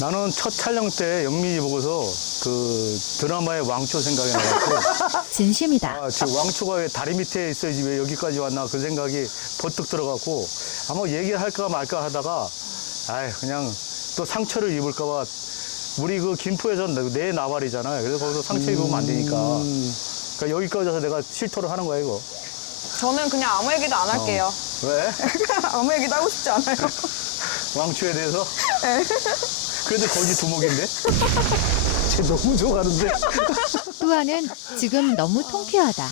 나는 첫 촬영 때 영민이 보고서 그 드라마의 왕초 생각이 나갖고 진심이다. 아, 저 왕초가 왜 다리 밑에 있어야지 왜 여기까지 왔나 그 생각이 버뜩 들어갖고 아마 얘기를 할까 말까 하다가 아이 그냥 또 상처를 입을까봐 우리 그 김포에서 내 나발이잖아요. 그래서 거기서 상처 입으면 안 되니까. 그러니까 여기까지 와서 내가 실토를 하는 거야 이거. 저는 그냥 아무 얘기도 안 할게요. 왜? 아무 얘기도 하고 싶지 않아요. 왕초에 대해서? 그래도 거기 두목인데? 쟤 너무 좋아하는데? 뚜아는 지금 너무 통쾌하다.